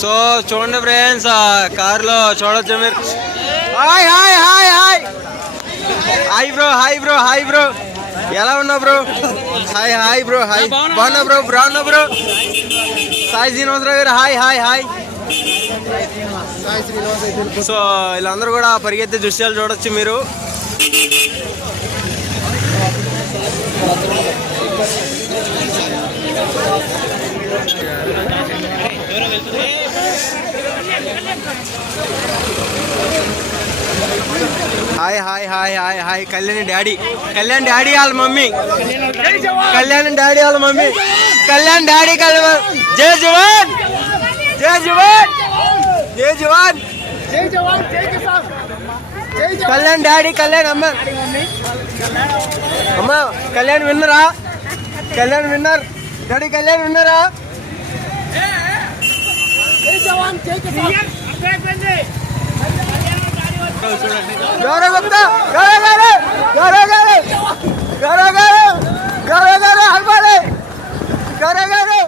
So చూడండి friends, కారులో చూడొచ్చు మీరు. Hi hi hi hi hi bro, hi bro, hi bro, ఎలా ఉన్నావు bro? Hi hi bro, hi, బాగున్నా బ్రో, బాగున్నా బ్రో. సాయి శ్రీనివాసరావు గారు హాయ్ హాయ్ హాయ్. సో వీళ్ళందరూ కూడా పరిగెత్తే దృశ్యాలు చూడొచ్చు మీరు. Hi hi hi hi hi. Kalyan daddy, Kalyan daddy వాళ్ళ మమ్మీ, కళ్యాణ్ డాడీ వాళ్ళ మమ్మీ, కళ్యాణ్ డాడీ కళ్యాణ్. జై జవాన్, జై జవాన్, జై జవాన్, కళ్యాణ్ డాడీ, కళ్యాణ్ అమ్మ, అమ్మ కళ్యాణ్ విన్నరా? కళ్యాణ్ విన్నర్, డాడీ కళ్యాణ్ విన్నరా? గౌరవ గుప్తా, గౌరవ గారు, గౌరవ గారు, గౌరవ గారు, గౌరవ గారు హల్వాలే, గౌరవ గారు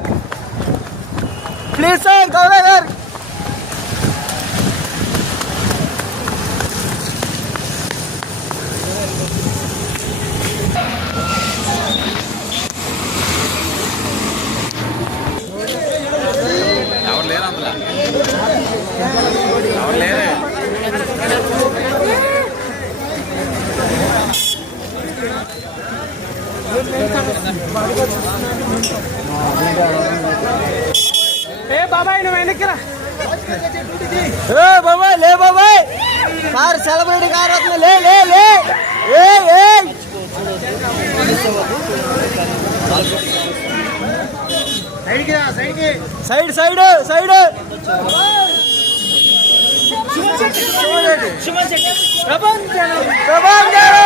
ప్లీజ్ సార్, గౌరవ గారు. ఎవరు లేరు అందులో, ఎవరు లేరు. బాబాయ్ నువ్వు వెనక్కిరా. బాబాయ్ లే, బాబాయ్ కార్ సెలబ్రిటీ కార్ వస్తుంది, లే లే లే. Side side side. ప్రభాన్ గారు